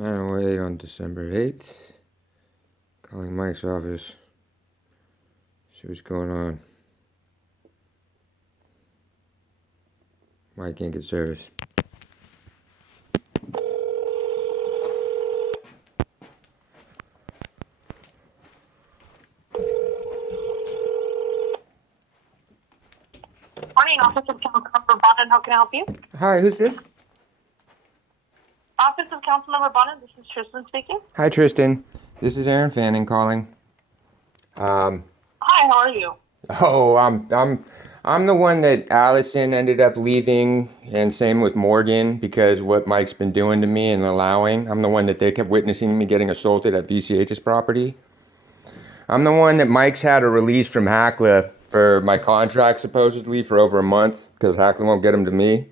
9:08 on December 8th. Calling Mike's office. See what's going on. Mike can't get service. Morning, Office of Councilmember Bonin. How can I help you? Hi, who's this? Office of Councilmember Bonin, this is Tristan speaking. Hi, Tristan. This is Aaron Fanning calling. Hi, how are you? I'm the one that Allison ended up leaving, and same with Morgan, because what Mike's been doing to me and allowing. I'm the one that they kept witnessing me getting assaulted at VCH's property. I'm the one that Mike's had a release from hacla for my contract, supposedly, for over a month, because hacla won't get him to me.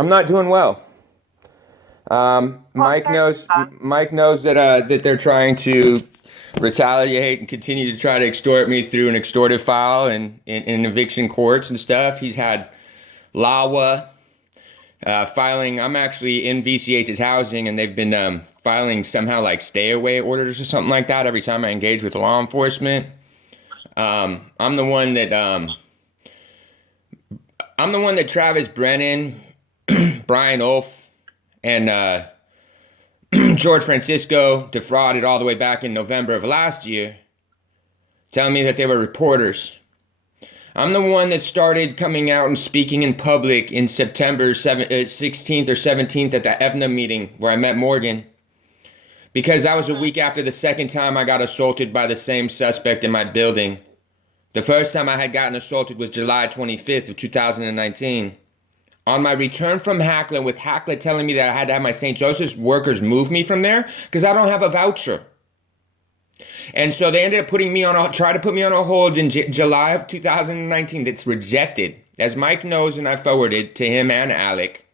I'm not doing well. Mike knows that they're trying to retaliate and continue to try to extort me through an extortive file and in eviction courts and stuff. He's had LAWA filing. I'm actually in VCH's housing, and they've been filing somehow like stay away orders or something like that every time I engage with law enforcement. I'm the one that Travis Brennan, Brian Ulf, and George Francisco defrauded all the way back in November of last year, telling me that they were reporters. I'm the one that started coming out and speaking in public in September 16th or 17th at the EVNA meeting where I met Morgan, because that was a week after the second time I got assaulted by the same suspect in my building. The first time I had gotten assaulted was July 25th of 2019. On my return from hacla, with hacla telling me that I had to have my St. Joseph's workers move me from there because I don't have a voucher. And so they ended up try to put me on a hold in July of 2019 that's rejected. As Mike knows, and I forwarded to him and Alec.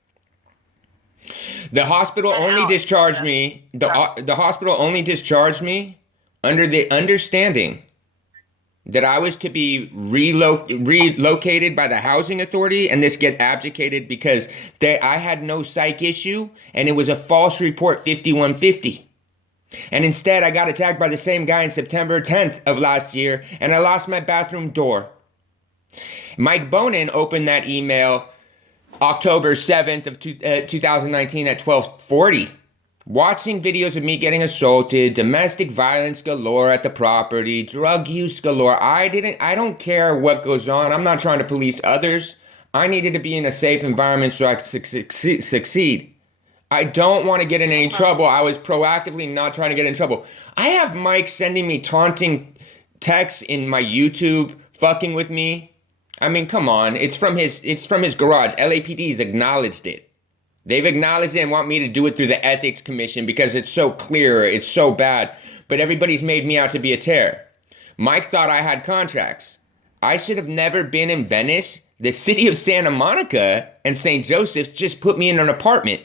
The hospital only discharged me. The hospital only discharged me under the understanding that I was to be relocated by the housing authority, and this get abdicated because I had no psych issue, and it was a false report 5150. And instead, I got attacked by the same guy in September 10th of last year, and I lost my bathroom door. Mike Bonins opened that email October 7th of 2019 at 12:40. Watching videos of me getting assaulted, domestic violence galore at the property, drug use galore. I don't care what goes on. I'm not trying to police others. I needed to be in a safe environment so I could succeed. I don't want to get in any trouble. I was proactively not trying to get in trouble. I have Mike sending me taunting texts in my YouTube, fucking with me. I mean, come on. It's from his garage. LAPD's acknowledged it. They've acknowledged it and want me to do it through the Ethics Commission because it's so clear, it's so bad. But everybody's made me out to be a terror. Mike thought I had contracts. I should have never been in Venice. The city of Santa Monica and St. Joseph's just put me in an apartment.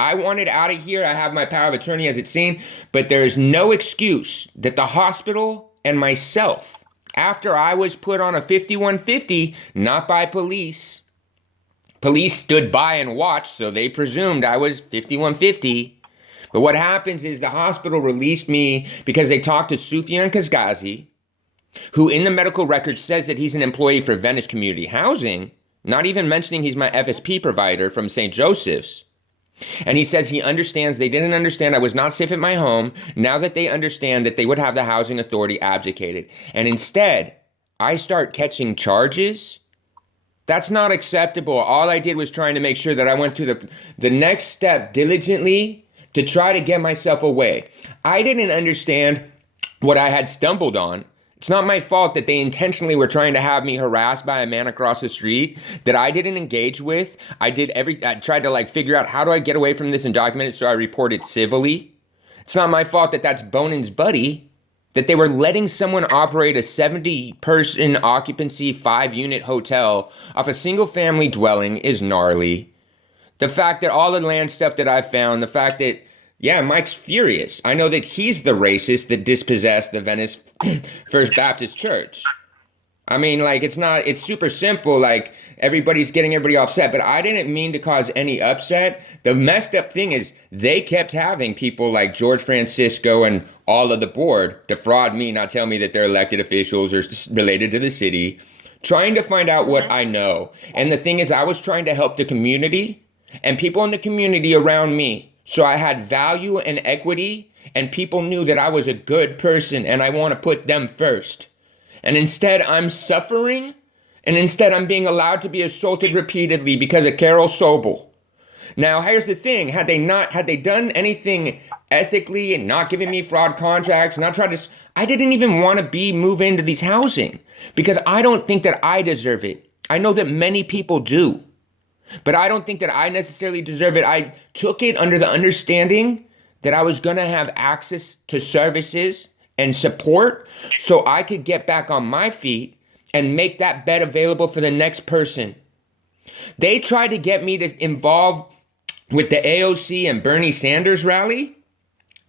I wanted out of here. I have my power of attorney as it's seen, but there is no excuse that the hospital and myself, after I was put on a 5150, not by police, police stood by and watched, so they presumed I was 5150. But what happens is the hospital released me because they talked to Sufyan Kazgazi, who in the medical record says that he's an employee for Venice Community Housing, not even mentioning he's my FSP provider from St. Joseph's. And he says he understands they didn't understand I was not safe at my home. Now that they understand that they would have the housing authority abdicated. And instead, I start catching charges. That's not acceptable. All I did was trying to make sure that I went to the next step diligently to try to get myself away. I didn't understand what I had stumbled on. It's not my fault that they intentionally were trying to have me harassed by a man across the street that I didn't engage with. I tried to figure out how do I get away from this and document it, so I reported civilly. It's not my fault that that's Bonins' buddy. That they were letting someone operate a 70-person occupancy 5-unit hotel off a single-family dwelling is gnarly. The fact that all the land stuff that I found, the fact that, yeah, Mike's furious. I know that he's the racist that dispossessed the Venice First Baptist Church. I mean, like, it's super simple. Like, everybody's getting everybody upset, but I didn't mean to cause any upset. The messed up thing is they kept having people like George Francisco and all of the board defraud me, not tell me that they're elected officials or related to the city, trying to find out what I know. And the thing is, I was trying to help the community and people in the community around me. So I had value and equity, and people knew that I was a good person and I want to put them first. And instead, I'm suffering, and instead, I'm being allowed to be assaulted repeatedly because of Carol Sobel. Now, here's the thing: had they done anything ethically and not given me fraud contracts, not tried to, I didn't even want to move into these housing because I don't think that I deserve it. I know that many people do, but I don't think that I necessarily deserve it. I took it under the understanding that I was gonna have access to services and support so I could get back on my feet and make that bed available for the next person. They tried to get me to involve with the AOC and Bernie Sanders rally,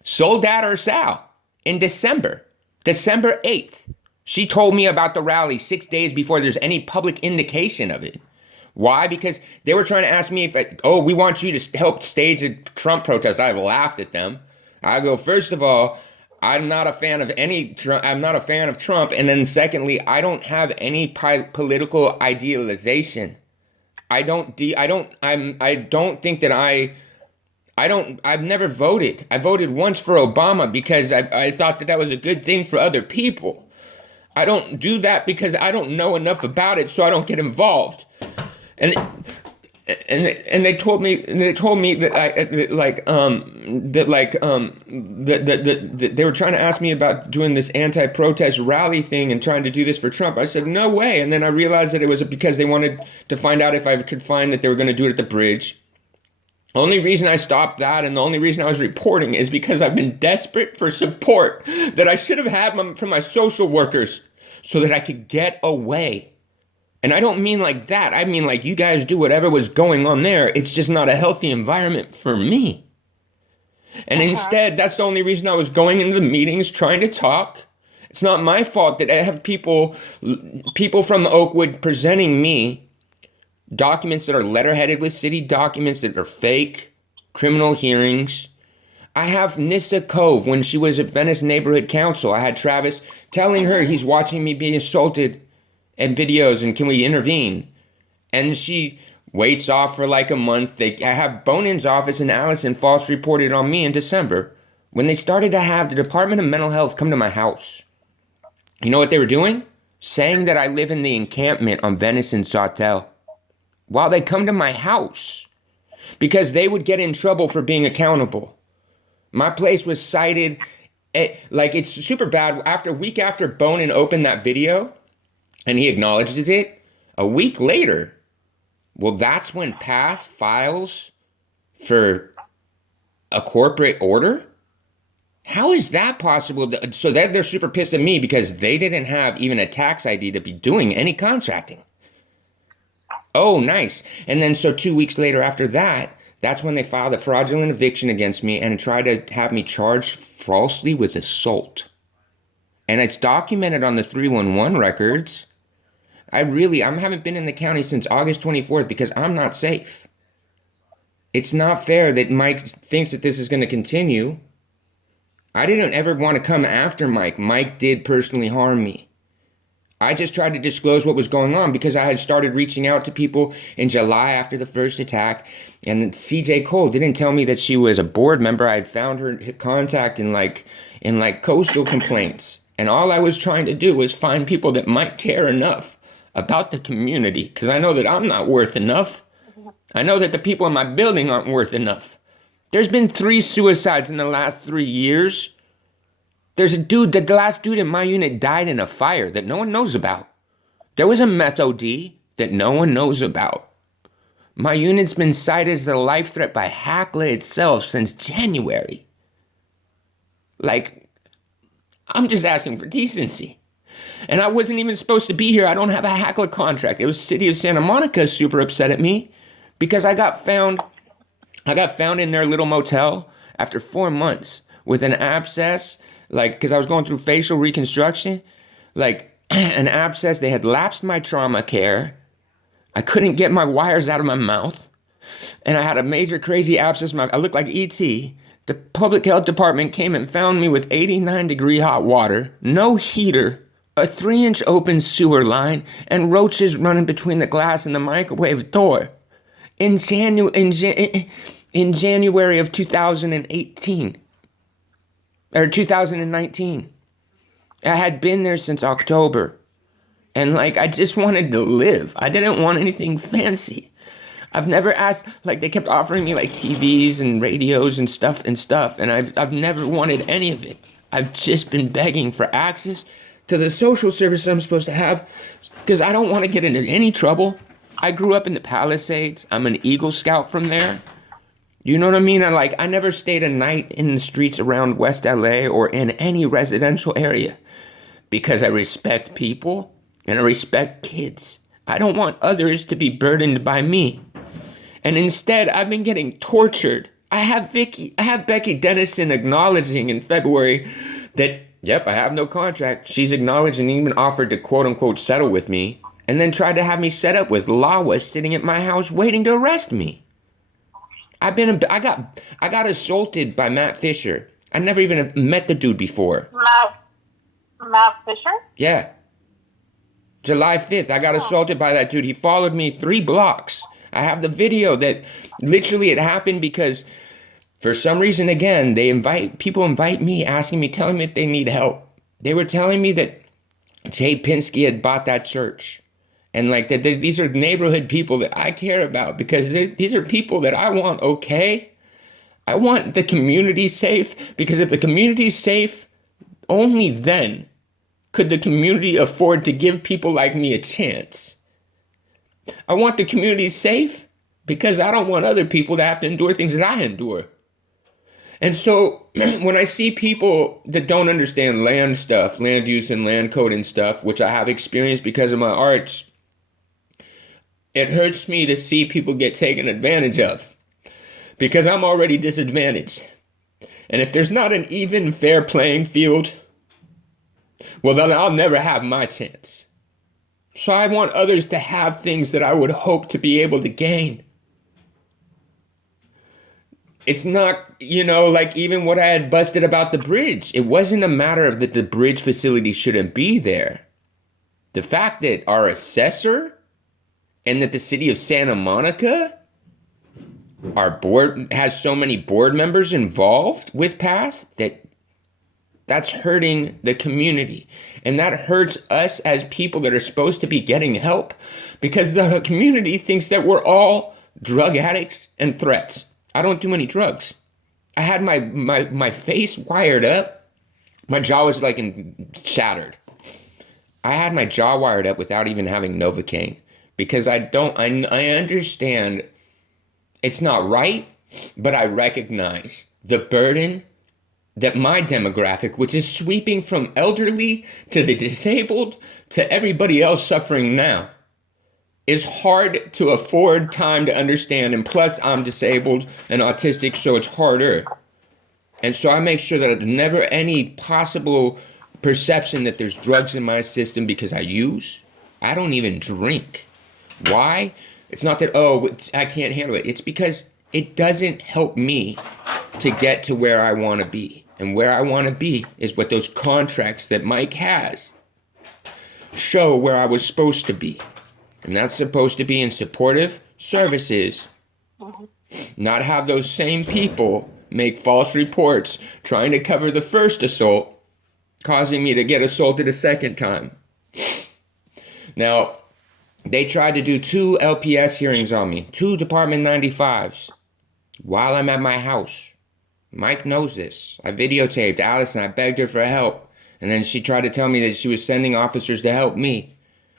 Soledad or Sal, in December 8th. She told me about the rally 6 days before there's any public indication of it. Why? Because they were trying to ask me we want you to help stage a Trump protest. I laughed at them. I go, first of all, I'm not a fan of I'm not a fan of Trump. And then secondly, I don't have any political idealization. I've never voted. I voted once for Obama because I thought that was a good thing for other people. I don't do that because I don't know enough about it, so I don't get involved. And they told me that they were trying to ask me about doing this anti-protest rally thing and trying to do this for Trump. I said no way, and then I realized that it was because they wanted to find out if I could find that they were going to do it at the bridge. Only reason I stopped that and the only reason I was reporting is because I've been desperate for support that I should have had from my social workers so that I could get away. And I don't mean like that. I mean like you guys do whatever was going on there. It's just not a healthy environment for me. And instead, that's the only reason I was going into the meetings trying to talk. It's not my fault that I have people from Oakwood presenting me documents that are letterheaded with city documents that are fake, criminal hearings. I have Nissa Cove when she was at Venice Neighborhood Council. I had Travis telling her he's watching me be assaulted and videos and can we intervene? And she waits off for like a month. I have Bonins' office in Allison false reported on me in December when they started to have the Department of Mental Health come to my house. You know what they were doing? Saying that I live in the encampment on Venice and Sawtell while they come to my house because they would get in trouble for being accountable. My place was cited it's super bad. A week after Bonin opened that video, and he acknowledges it, a week later, well, that's when PATH files for a corporate order? How is that possible? So that they're super pissed at me because they didn't have even a tax ID to be doing any contracting. Oh, nice. And then so 2 weeks later after that, that's when they filed a fraudulent eviction against me and tried to have me charged falsely with assault. And it's documented on the 311 records. I haven't been in the county since August 24th because I'm not safe. It's not fair that Mike thinks that this is going to continue. I didn't ever want to come after Mike. Mike did personally harm me. I just tried to disclose what was going on because I had started reaching out to people in July after the first attack. And CJ Cole didn't tell me that she was a board member. I had found her contact in coastal complaints. And all I was trying to do was find people that might care enough about the community, because I know that I'm not worth enough. I know that the people in my building aren't worth enough. There's been 3 suicides in the last 3 years. There's the last dude in my unit died in a fire that no one knows about. There was a meth OD that no one knows about. My unit's been cited as a life threat by hacla itself since January. I'm just asking for decency. And I wasn't even supposed to be here. I don't have a hacla contract. It was City of Santa Monica super upset at me because I got found in their little motel after 4 months with an abscess, because I was going through facial reconstruction. an abscess. They had lapsed my trauma care. I couldn't get my wires out of my mouth. And I had a major crazy abscess. I looked like E.T. The public health department came and found me with 89-degree hot water, no heater, a 3-inch open sewer line, and roaches running between the glass and the microwave door. In January of 2018. Or 2019. I had been there since October. And I just wanted to live. I didn't want anything fancy. I've never asked, they kept offering me TVs and radios and stuff. And I've never wanted any of it. I've just been begging for access to the social service I'm supposed to have because I don't want to get into any trouble. I grew up in the Palisades. I'm an Eagle Scout from there. You know what I mean? I never stayed a night in the streets around West LA or in any residential area because I respect people and I respect kids. I don't want others to be burdened by me. And instead, I've been getting tortured. I have Becky Dennison acknowledging in February that, yep, I have no contract. She's acknowledged and even offered to quote unquote settle with me and then tried to have me set up with Lawa sitting at my house waiting to arrest me. I got assaulted by Matt Fisher. I never even met the dude before. Matt Fisher? Yeah. July 5th, I got assaulted by that dude. He followed me 3 blocks. I have the video that literally it happened because for some reason, again, people invite me, asking me, telling me that they need help. They were telling me that Jay Pinsky had bought that church. And these are neighborhood people that I care about because these are people that I want okay. I want the community safe because if the community's safe, only then could the community afford to give people like me a chance. I want the community safe because I don't want other people to have to endure things that I endure. And so when I see people that don't understand land stuff, land use and land code and stuff, which I have experienced because of my arts, it hurts me to see people get taken advantage of because I'm already disadvantaged. And if there's not an even fair playing field, well, then I'll never have my chance. So I want others to have things that I would hope to be able to gain. It's not, even what I had busted about the bridge. It wasn't a matter of that the bridge facility shouldn't be there. The fact that our assessor and that the city of Santa Monica, our board has so many board members involved with PATH that's hurting the community. And that hurts us as people that are supposed to be getting help because the community thinks that we're all drug addicts and threats. I don't do any drugs. I had my face wired up. My jaw was shattered. I had my jaw wired up without even having Novocaine because I understand it's not right, but I recognize the burden that my demographic, which is sweeping from elderly to the disabled to everybody else suffering now, is hard to afford time to understand. And plus, I'm disabled and autistic, so it's harder. And so I make sure that there's never any possible perception that there's drugs in my system because I use. I don't even drink. Why? It's not that, I can't handle it. It's because it doesn't help me to get to where I want to be. And where I want to be is what those contracts that Mike has show where I was supposed to be. And that's supposed to be in supportive services. Not have those same people make false reports trying to cover the first assault, causing me to get assaulted a second time. Now, they tried to do 2 LPS hearings on me, 2 Department 95s, while I'm at my house. Mike knows this. I videotaped Allison. I begged her for help. And then she tried to tell me that she was sending officers to help me.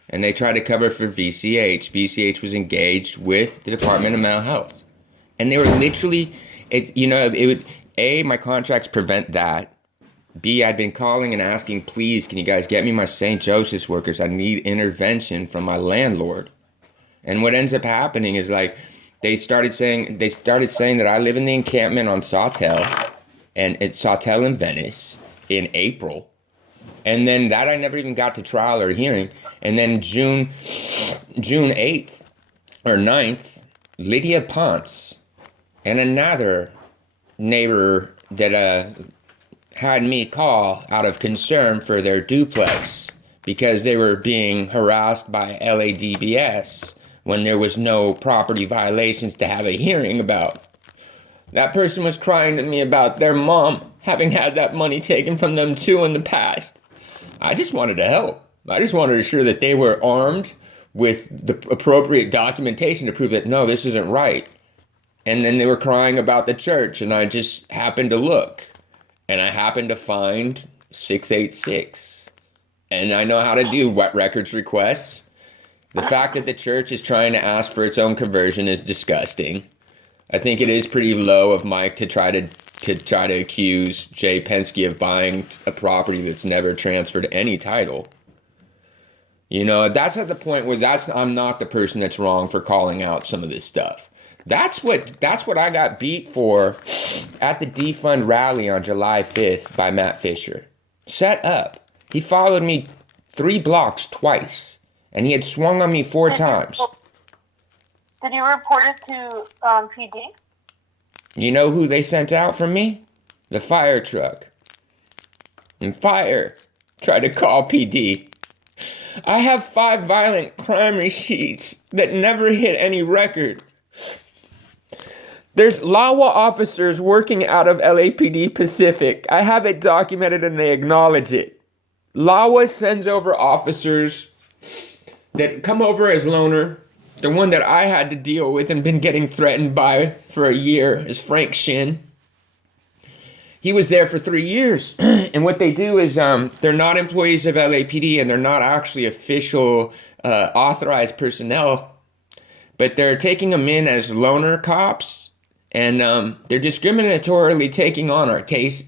And they tried to cover for VCH. VCH was engaged with the Department of Mental Health. And they were literally, my contracts prevent that. B, I'd been calling and asking, please, can you guys get me my St. Joseph's workers? I need intervention from my landlord. And what ends up happening is they started saying that I live in the encampment on Sawtell, and it's Sawtell in Venice in April. And then that I never even got to trial or hearing. And then June 8th or 9th, Lydia Ponce and another neighbor that had me call out of concern for their duplex because they were being harassed by LADBS when there was no property violations to have a hearing about. That person was crying to me about their mom having had that money taken from them too in the past. I just wanted to help. I just wanted to ensure that they were armed with the appropriate documentation to prove that, no, this isn't right. And then they were crying about the church, and I just happened to look. And I happened to find 686. And I know how to do wet records requests. The fact that the church is trying to ask for its own conversion is disgusting. I think it is pretty low of Mike to try to accuse Jay Penske of buying a property that's never transferred any title. You know, that's at the point where I'm not the person that's wrong for calling out some of this stuff. That's what I got beat for at the defund rally on July 5th by Matt Fisher. Set up. He followed me 3 blocks twice, and he had swung on me 4 times. Did you report it to PD? You know who they sent out for me? The fire truck. And fire tried to call PD. I have 5 violent crime receipts that never hit any record. There's LAWA officers working out of LAPD Pacific. I have it documented and they acknowledge it. LAWA sends over officers that come over as loner. The one that I had to deal with and been getting threatened by for a year is Frank Shin. He was there for 3 years. And what they do is they're not employees of LAPD and they're not actually official authorized personnel. But they're taking them in as loner cops. And they're discriminatorily taking on our case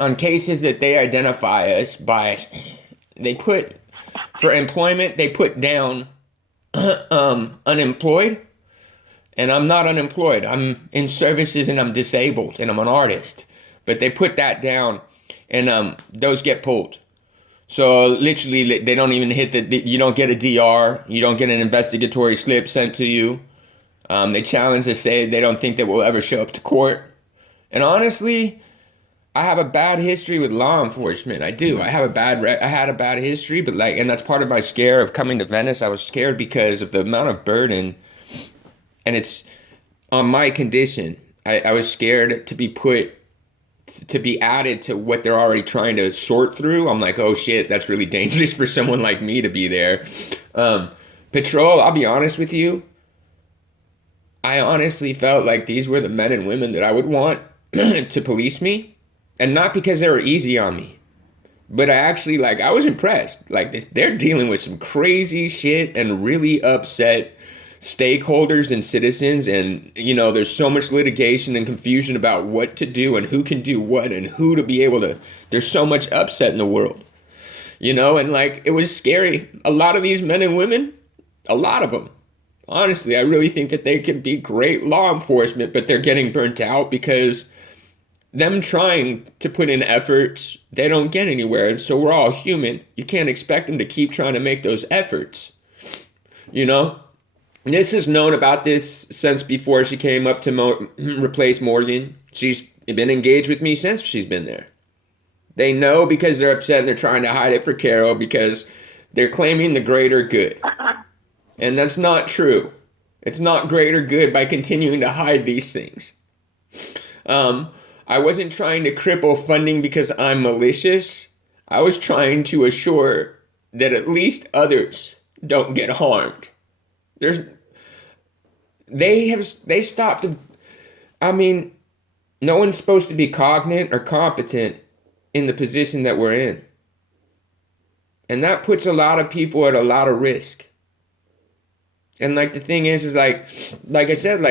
on cases that they identify us by. They put, for employment, they put down unemployed, and I'm not unemployed. I'm in services and I'm disabled and I'm an artist. But they put that down, and those get pulled. So literally, they don't even hit you don't get a DR, you don't get an investigatory slip sent to you. They challenge to say they don't think that we'll ever show up to court. And honestly, I have a bad history with law enforcement. I do. I had a bad history, but and that's part of my scare of coming to Venice. I was scared because of the amount of burden, and it's on my condition. I was scared to be added to what they're already trying to sort through. I'm like, oh shit, that's really dangerous for someone like me to be there. Patrol, I'll be honest with you. I honestly felt like these were the men and women that I would want to police me. And not because they were easy on me, but I was impressed. They're dealing with some crazy shit and really upset stakeholders and citizens. And, there's so much litigation and confusion about what to do and who can do what and who to be able to. There's so much upset in the world, and it was scary. A lot of these men and women, a lot of them, honestly, I really think that they could be great law enforcement, but they're getting burnt out because them trying to put in efforts, they don't get anywhere. And so we're all human. You can't expect them to keep trying to make those efforts. Nis has known about this since before she came up to replace Morgan. She's been engaged with me since she's been there. They know because they're upset and they're trying to hide it for Carol because they're claiming the greater good. And that's not true. It's not greater good by continuing to hide these things. I wasn't trying to cripple funding because I'm malicious. I was trying to assure that at least others don't get harmed. They stopped. No one's supposed to be cognate or competent in the position that we're in. And that puts a lot of people at a lot of risk. And the thing is like I said,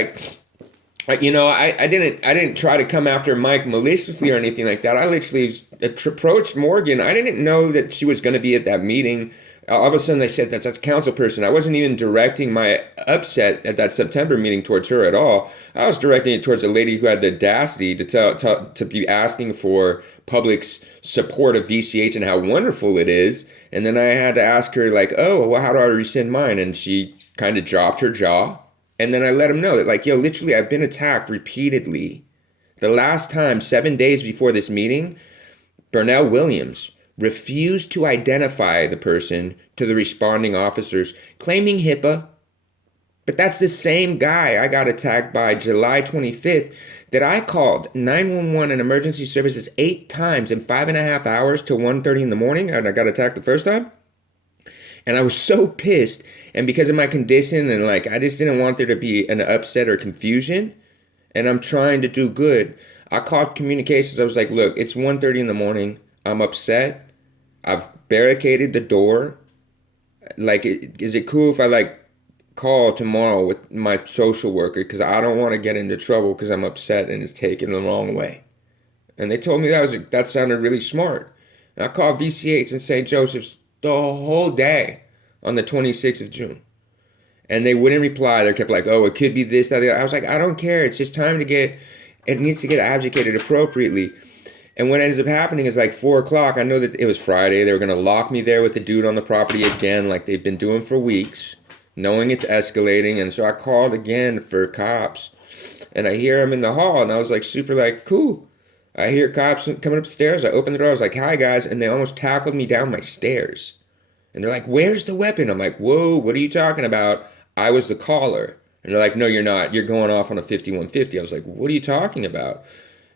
I didn't try to come after Mike maliciously or anything like that. I literally approached Morgan. I didn't know that she was going to be at that meeting. all of a sudden they said that's a council person. I wasn't even directing my upset at that September meeting towards her at all. I was directing it towards a lady who had the audacity to be asking for public's support of VCH and how wonderful it is. And then I had to ask her like, oh, well, how do I rescind mine? And she kind of dropped her jaw. And then I let him know that like, yo, literally I've been attacked repeatedly. The last time, 7 days before this meeting, Burnell Williams refused to identify the person to the responding officers, claiming HIPAA. But that's the same guy I got attacked by July 25th that I called 911 and emergency services 8 times in 5.5 hours till 1:30 in the morning, and I got attacked the first time. And I was so pissed, and because of my condition, and like I just didn't want there to be an upset or confusion, and I'm trying to do good, I called communications. I was like, look, it's 1:30 in the morning. I'm upset. I've barricaded the door. Like, is it cool if I like call tomorrow with my social worker? Because I don't want to get into trouble because I'm upset and it's taken the wrong way. And they told me that sounded really smart. And I called VCH in St. Joseph's the whole day on the 26th of June. And they wouldn't reply. They kept like, oh, it could be this, that, the other. I was like, I don't care. It's just time it needs to get adjudicated appropriately. And what ends up happening is like 4 o'clock. I know that it was Friday. They were going to lock me there with the dude on the property again, like they've been doing for weeks, knowing it's escalating. And so I called again for cops, and I hear him in the hall, and I was like super like, cool. I hear cops coming upstairs. I open the door. I was like, hi guys. And they almost tackled me down my stairs. And they're like, where's the weapon? I'm like, whoa, what are you talking about? I was the caller. And they're like, no, you're not. You're going off on a 5150. I was like, what are you talking about?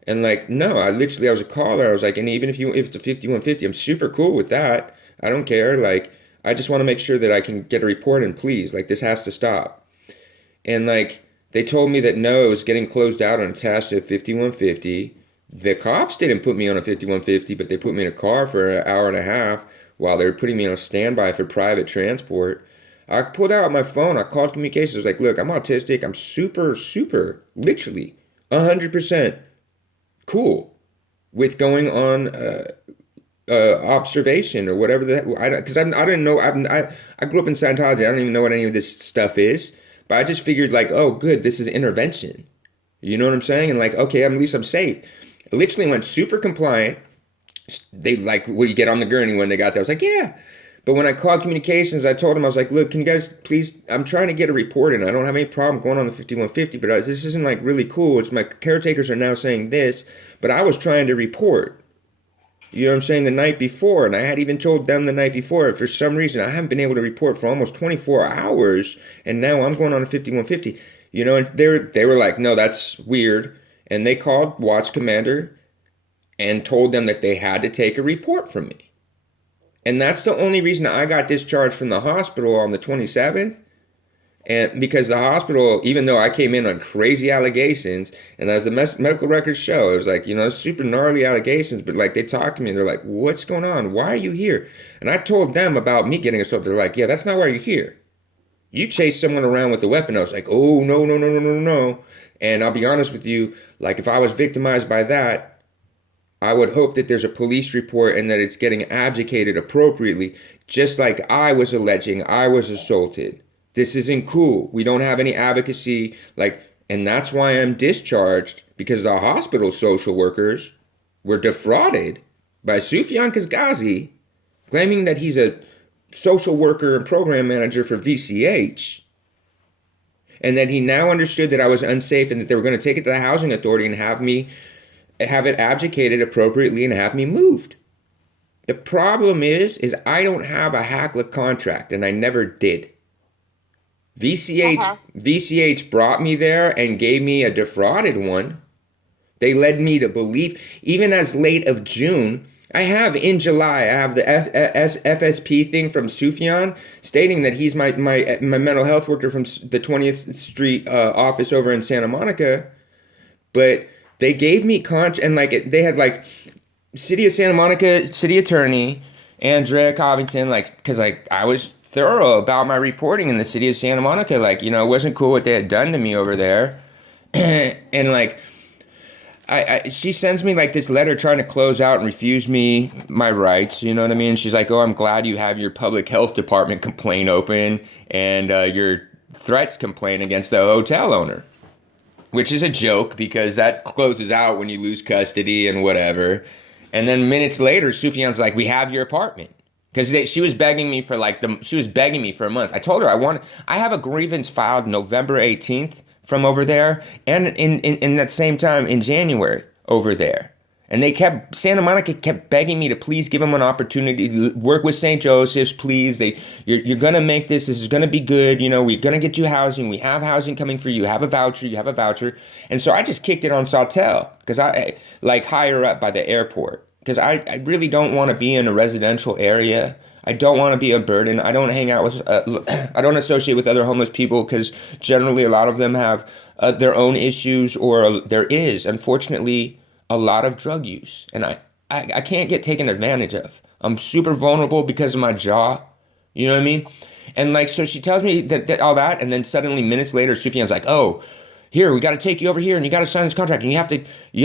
And like, no, I was a caller. I was like, and even if it's a 5150, I'm super cool with that. I don't care. Like, I just want to make sure that I can get a report in, please. Like, this has to stop. And like, they told me that no, it was getting closed out on a task at 5150. The cops didn't put me on a 5150, but they put me in a car for an hour and a half while they were putting me on a standby for private transport. I pulled out my phone. I called communications. I was like, look, I'm autistic. I'm super, literally 100% cool with going on observation or whatever because I didn't know. I grew up in Scientology. I don't even know what any of this stuff is. But I just figured like, oh, good, this is intervention. You know what I'm saying? And like, okay, at least I'm safe. I literally went super compliant. They like, will you get on the gurney when they got there? I was like, yeah. But when I called communications, I told them, I was like, look, can you guys please, I'm trying to get a report in. I don't have any problem going on the 5150, but this isn't like really cool. It's my caretakers are now saying this, but I was trying to report. You know what I'm saying? The night before, and I had even told them the night before, for some reason, I haven't been able to report for almost 24 hours, and now I'm going on a 5150. You know, and they were like, no, that's weird. And they called Watch Commander and told them that they had to take a report from me. And that's the only reason I got discharged from the hospital on the 27th. And because the hospital, even though I came in on crazy allegations, and as the medical records show, it was like, you know, super gnarly allegations, but like they talked to me and they're like, what's going on? Why are you here? And I told them about me getting assaulted. They're like, yeah, that's not why you're here. You chased someone around with a weapon. I was like, oh, no. And I'll be honest with you, like if I was victimized by that, I would hope that there's a police report and that it's getting adjudicated appropriately, just like I was alleging I was assaulted. This isn't cool. We don't have any advocacy, and that's why I'm discharged, because the hospital social workers were defrauded by Sufyan Kazghazi, claiming that he's a social worker and program manager for VCH, and that he now understood that I was unsafe and that they were going to take it to the housing authority and have it adjudicated appropriately and have me moved. The problem is I don't have a hacla contract, and I never did. VCH brought me there and gave me a defrauded one. They led me to believe, even as late of June, in July, I have the FSP thing from Sufyan stating that he's my mental health worker from the 20th Street office over in Santa Monica. But they gave me they had City of Santa Monica city attorney Andrea Covington, because I was thorough about my reporting in the city of Santa Monica. It wasn't cool what they had done to me over there. And she sends me like this letter trying to close out and refuse me my rights. You know what I mean? She's like, "Oh, I'm glad you have your public health department complaint open and your threats complaint against the hotel owner," which is a joke because that closes out when you lose custody and whatever. And then minutes later, Sufjan's like, "We have your apartment." Because she was begging me for she was begging me for a month. I told her I have a grievance filed November 18th from over there, and in that same time in January over there. And Santa Monica kept begging me to please give them an opportunity to work with St. Joseph's, please. You're gonna make this is gonna be good. You know, we're gonna get you housing. We have housing coming for you. You have a voucher. And so I just kicked it on Sawtelle because I like higher up by the airport. Because I really don't want to be in a residential area. I don't want to be a burden. I don't hang out with, I don't associate with other homeless people because generally a lot of them have their own issues, or there is, unfortunately, a lot of drug use. And I can't get taken advantage of. I'm super vulnerable because of my jaw. You know what I mean? And like, so she tells me that all that, and then suddenly minutes later, Sufjan's like, "Oh, here, we got to take you over here and you got to sign this contract and you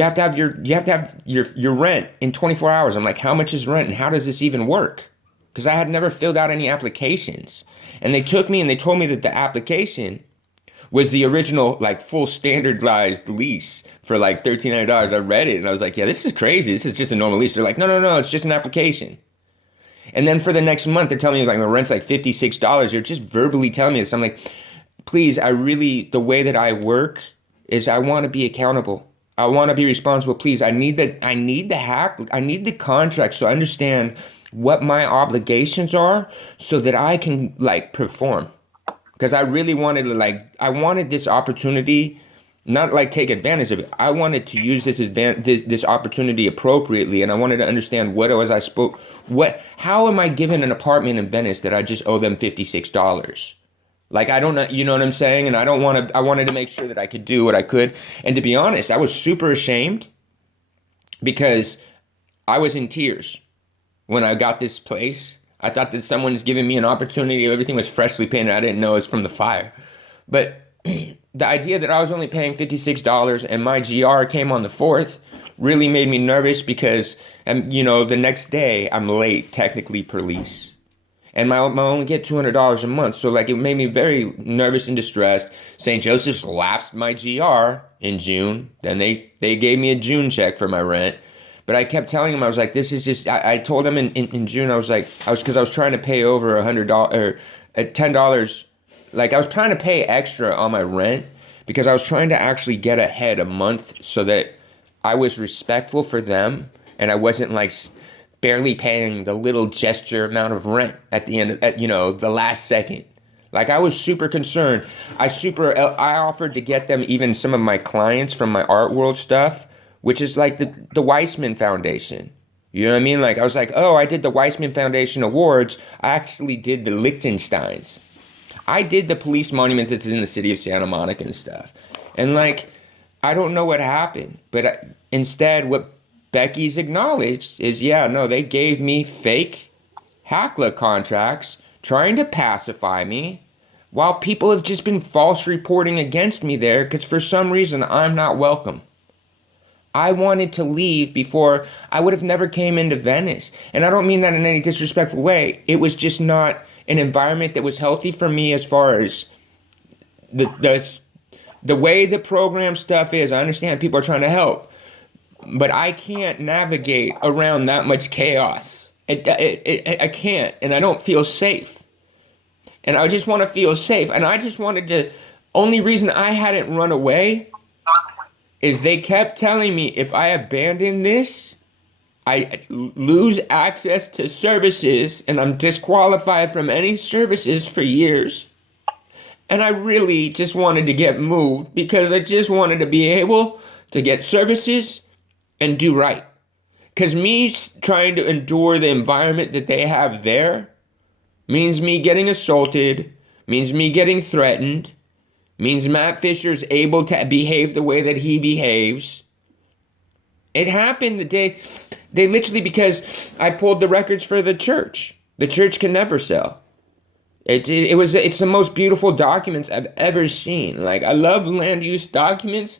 have to have your rent in 24 hours. I'm like, "How much is rent and how does this even work?" Because I had never filled out any applications. And they took me and they told me that the application was the original, like, full standardized lease for like $1,300. I read it and I was like, "Yeah, this is crazy. This is just a normal lease." They're like, no, it's just an application." And then for the next month, they're telling me like my rent's like $56. You're just verbally telling me this. I'm like, please, the way that I work is I want to be accountable. I want to be responsible. Please, I need the contract so I understand what my obligations are so that I can like perform. Because I really wanted to I wanted this opportunity, not like take advantage of it. I wanted to use this opportunity appropriately, and I wanted to understand how am I given an apartment in Venice that I just owe them $56? Like, I don't know, you know what I'm saying? And I wanted to make sure that I could do what I could. And to be honest, I was super ashamed because I was in tears when I got this place. I thought that someone was giving me an opportunity. Everything was freshly painted. I didn't know it was from the fire. But the idea that I was only paying $56 and my GR came on the 4th really made me nervous because, the next day I'm late, technically per lease. And I only get $200 a month. So like it made me very nervous and distressed. St. Joseph's lapsed my GR in June. Then they gave me a June check for my rent. But I kept telling them, I was like, this is just, I told them in June, because I was trying to pay over $100 or $10. Like I was trying to pay extra on my rent because I was trying to actually get ahead a month so that I was respectful for them and I wasn't like barely paying the little gesture amount of rent at the end of, the last second. Like I was super concerned. I offered to get them even some of my clients from my art world stuff, which is like the Weissman Foundation. You know what I mean? Like I was like, "Oh, I did the Weissman Foundation Awards. I actually did the Liechtensteins. I did the police monument that's in the city of Santa Monica and stuff." And like, I don't know what happened, but instead what Becky's acknowledged is, they gave me fake hacla contracts trying to pacify me while people have just been false reporting against me there because for some reason I'm not welcome. I wanted to leave before I would have never came into Venice. And I don't mean that in any disrespectful way. It was just not an environment that was healthy for me as far as the way the program stuff is. I understand people are trying to help. But I can't navigate around that much chaos. I can't, and I don't feel safe. And I just want to feel safe. And I just wanted to, only reason I hadn't run away is they kept telling me if I abandon this, I lose access to services and I'm disqualified from any services for years. And I really just wanted to get moved because I just wanted to be able to get services and do right. Because me trying to endure the environment that they have there means me getting assaulted, means me getting threatened, means Matt Fisher's able to behave the way that he behaves. It happened the day, because I pulled the records for the church. The church can never sell. It's the most beautiful documents I've ever seen. Like, I love land use documents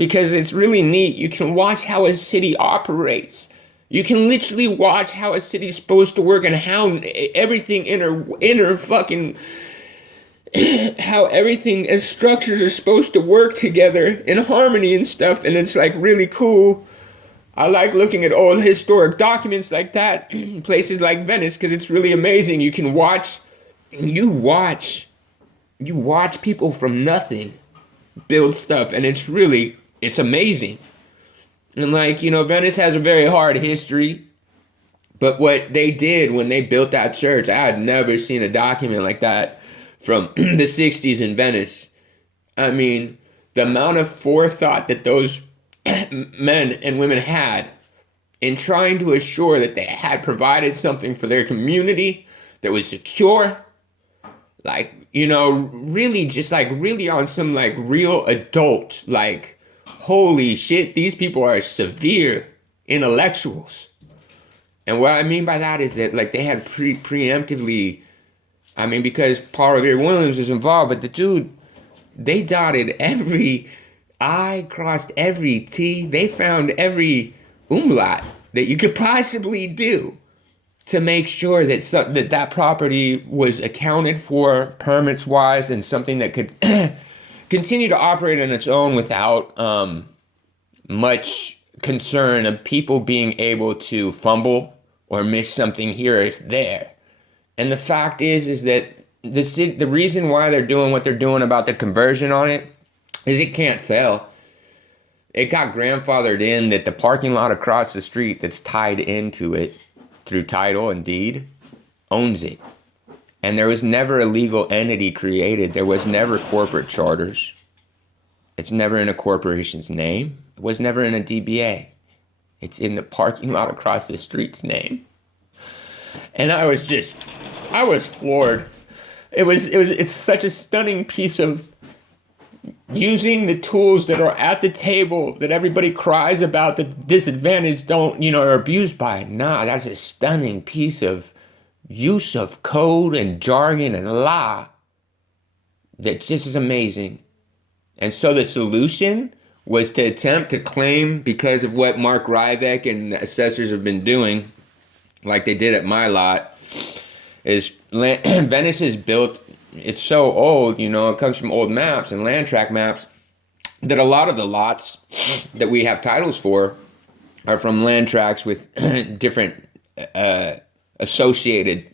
because it's really neat. You can watch how a city operates. You can literally watch how a city's supposed to work and how everything inner fucking how everything as structures are supposed to work together in harmony and stuff, and it's like really cool. I like looking at old historic documents like that, places like Venice, because it's really amazing. You can watch people from nothing build stuff, and it's amazing. And like, Venice has a very hard history, but what they did when they built that church, I had never seen a document like that from the 60s in Venice. I mean, the amount of forethought that those men and women had in trying to assure that they had provided something for their community that was secure, like, really just like really on some like real adult, like, holy shit, these people are severe intellectuals. And what I mean by that is that like they had preemptively, I mean, because Paul Revere Williams was involved, but the dude, they dotted every I, crossed every T. They found every umlaut that you could possibly do to make sure that that property was accounted for permits wise and something that could continue to operate on its own without much concern of people being able to fumble or miss something here or there. And the fact is that the reason why they're doing what they're doing about the conversion on it is it can't sell. It got grandfathered in that the parking lot across the street that's tied into it through title and deed owns it. And there was never a legal entity created. There was never corporate charters. It's never in a corporation's name. It was never in a DBA. It's in the parking lot across the street's name. And I was floored. It's such a stunning piece of using the tools that are at the table that everybody cries about that disadvantaged don't, are abused by. Nah, that's a stunning piece of use of code and jargon and law that just is amazing. And so the solution was to attempt to claim, because of what Mark Ryvek and the assessors have been doing, like they did at my lot, is Venice is built, it's so old, it comes from old maps and land tract maps, that a lot of the lots that we have titles for are from land tracts with different associated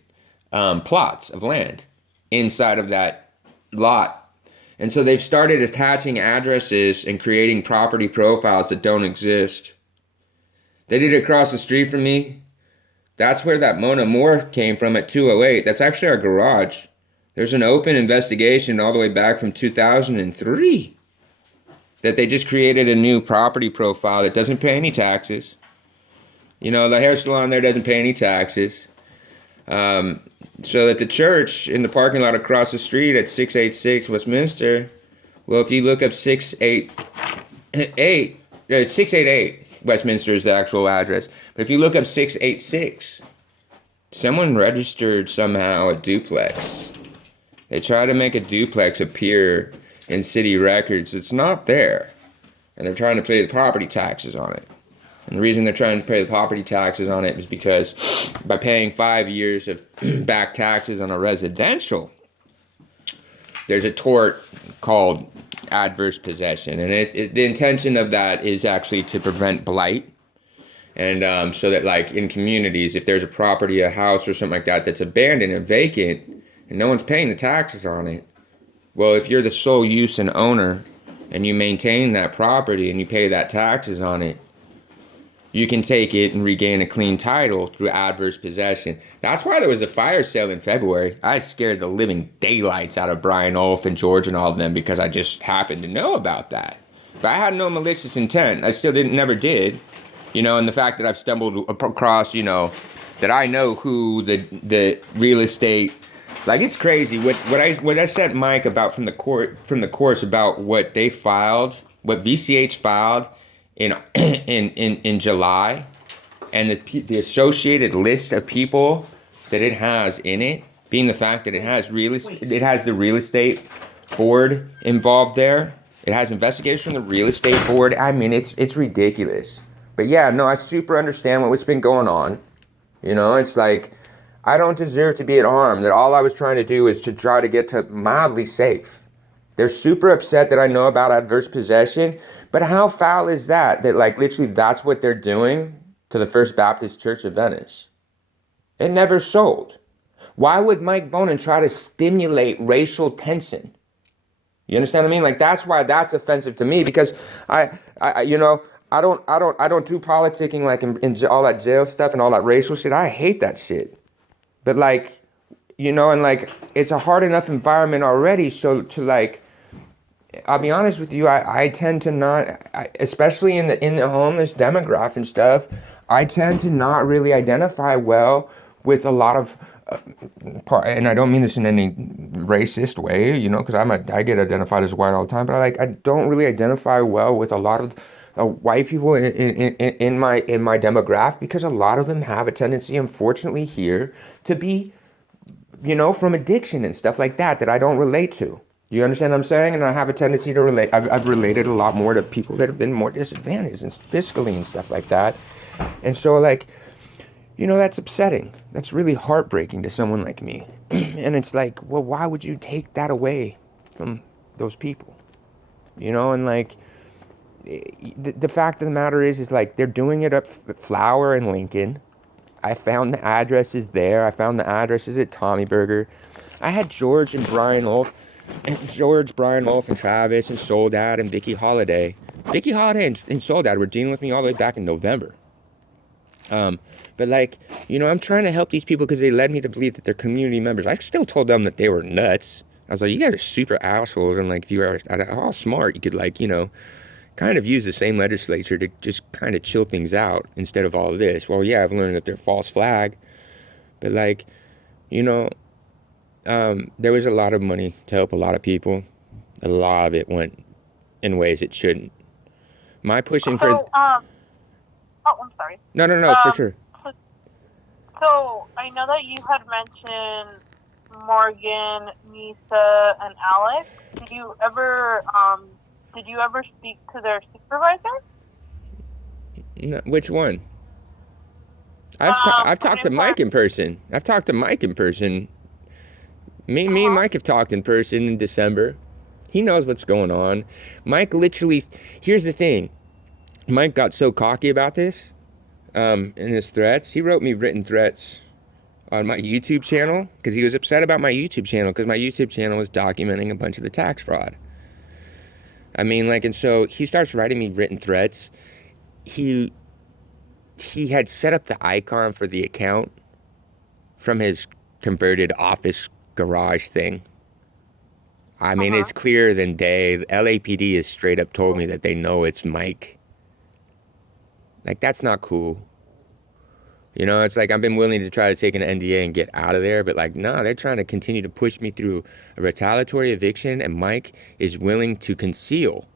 plots of land inside of that lot. And so they've started attaching addresses and creating property profiles that don't exist. They did it across the street from me. That's where that Mona Moore came from at 208. That's actually our garage. There's an open investigation all the way back from 2003 that they just created a new property profile that doesn't pay any taxes. The hair salon there doesn't pay any taxes. So that the church in the parking lot across the street at 686 Westminster, well, if you look up 688 Westminster is the actual address. But if you look up 686, someone registered somehow a duplex. They try to make a duplex appear in city records. It's not there. And they're trying to pay the property taxes on it. And the reason they're trying to pay the property taxes on it is because by paying 5 years of back taxes on a residential, there's a tort called adverse possession. And the intention of that is actually to prevent blight. And so that, like, in communities, if there's a property, a house or something like that that's abandoned and vacant and no one's paying the taxes on it, well, if you're the sole use and owner and you maintain that property and you pay that taxes on it, you can take it and regain a clean title through adverse possession. That's why there was a fire sale in February. I scared the living daylights out of Brian Olf and George and all of them because I just happened to know about that. But I had no malicious intent. I still never did. And the fact that I've stumbled across, that I know who the real estate, like, it's crazy. What I said Mike about from the course about what they filed, what VCH filed in July, and the associated list of people that it has in it, being the fact that it has the real estate board involved there, It has investigators from the real estate board. I mean, it's ridiculous. But yeah, no, I super understand what's been going on. You know, it's like, I don't deserve to be at harm. That all I was trying to do is to try to get to mildly safe. They're super upset that I know about adverse possession. But how foul is that? That like literally that's what they're doing to the First Baptist Church of Venice. It never sold. Why would Mike Bonins try to stimulate racial tension? You understand what I mean? Like that's why that's offensive to me, because I you know, I don't do politicking like in all that jail stuff and all that racial shit. I hate that shit. But like, you know, and like it's a hard enough environment already. So to like, I'll be honest with you, I tend to not, especially in the homeless demographic and stuff, I tend to not really identify well with a lot of, and I don't mean this in any racist way, you know, because I get identified as white all the time, but I don't really identify well with a lot of white people in my demographic, because a lot of them have a tendency, unfortunately, here to be, you know, from addiction and stuff like that I don't relate to. You understand what I'm saying? And I have a tendency to relate. I've related a lot more to people that have been more disadvantaged and fiscally and stuff like that. And so, like, you know, that's upsetting. That's really heartbreaking to someone like me. And it's like, well, why would you take that away from those people? You know, and like, the fact of the matter is like, they're doing it up Flower and Lincoln. I found the addresses there. I found the addresses at Tommy Burger. I had George, Brian Wolf, and Travis, and Soledad, and Vicky Holiday. Vicky Holiday and Soledad were dealing with me all the way back in November. But like, you know, I'm trying to help these people because they led me to believe that they're community members. I still told them that they were nuts. I was like, you guys are super assholes, and like, if you are all smart, you could, like, you know, kind of use the same legislature to just kind of chill things out instead of all of this. Well, yeah, I've learned that they're false flag, but like, you know, there was a lot of money to help a lot of people. A lot of it went in ways it shouldn't. My pushing for... Oh, I'm sorry. No, for sure. So I know that you had mentioned Morgan, Nisa, and Alex. Did you ever speak to their supervisor? No, which one? I've talked to Mike in person. Me and Mike have talked in person in December. He knows what's going on. Mike literally, here's the thing. Mike got so cocky about this, in his threats. He wrote me written threats on my YouTube channel because he was upset about my YouTube channel, because my YouTube channel was documenting a bunch of the tax fraud. I mean, like, and so he starts writing me written threats. He had set up the icon for the account from his converted office garage thing. I mean, it's clearer than day. The LAPD has straight up told me that they know it's Mike. Like, that's not cool. You know, it's like I've been willing to try to take an NDA and get out of there, but like, no, they're trying to continue to push me through a retaliatory eviction, and Mike is willing to conceal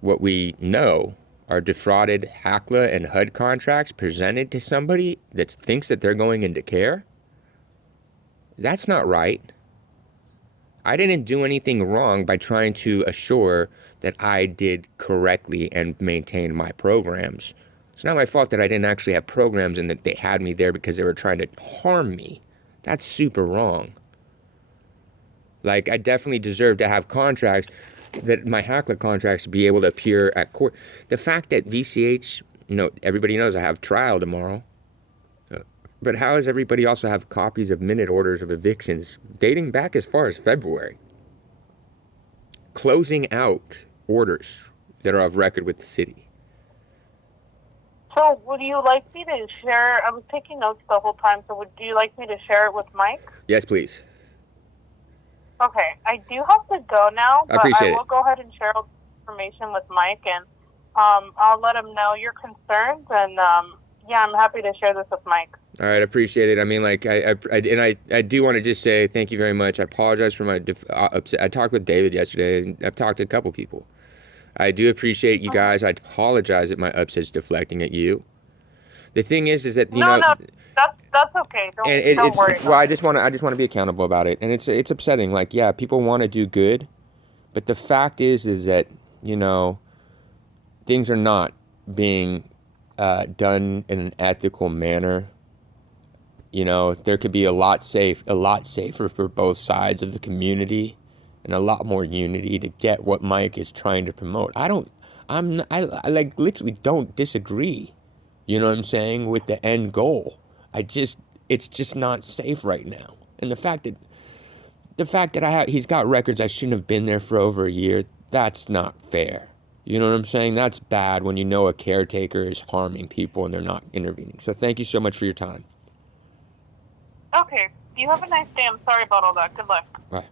what we know are defrauded hacla and HUD contracts presented to somebody that thinks that they're going into care. That's not right. I didn't do anything wrong by trying to assure that I did correctly and maintain my programs. It's not my fault that I didn't actually have programs and that they had me there because they were trying to harm me. That's super wrong. Like, I definitely deserve to have contracts, that my hacla contracts be able to appear at court. The fact that VCH, you know, everybody knows I have trial tomorrow. But how does everybody also have copies of minute orders of evictions dating back as far as February? Closing out orders that are of record with the city. So would you like me to share? I was taking notes the whole time, so would you like me to share it with Mike? Yes, please. Okay, I do have to go now, but I will go ahead and share all the information with Mike, and I'll let him know your concerns, and yeah, I'm happy to share this with Mike. All right, I appreciate it. I mean, like, I do want to just say thank you very much. I apologize for my upset. I talked with David yesterday, and I've talked to a couple people. I do appreciate you guys. I apologize that my upset's deflecting at you. The thing is that, you know... No, that's okay. Don't worry. Well, I just want to be accountable about it, and it's upsetting. Like, yeah, people want to do good, But the fact is that, you know, things are not being done in an ethical manner. You know, there could be a lot safer for both sides of the community, and a lot more unity to get what Mike is trying to promote. I like literally don't disagree. You know what I'm saying, with the end goal. It's just not safe right now. And the fact that he's got records I shouldn't have been there for over a year, that's not fair. You know what I'm saying? That's bad when you know a caretaker is harming people and they're not intervening. So thank you so much for your time. Okay. You have a nice day. I'm sorry about all that. Good luck. Bye.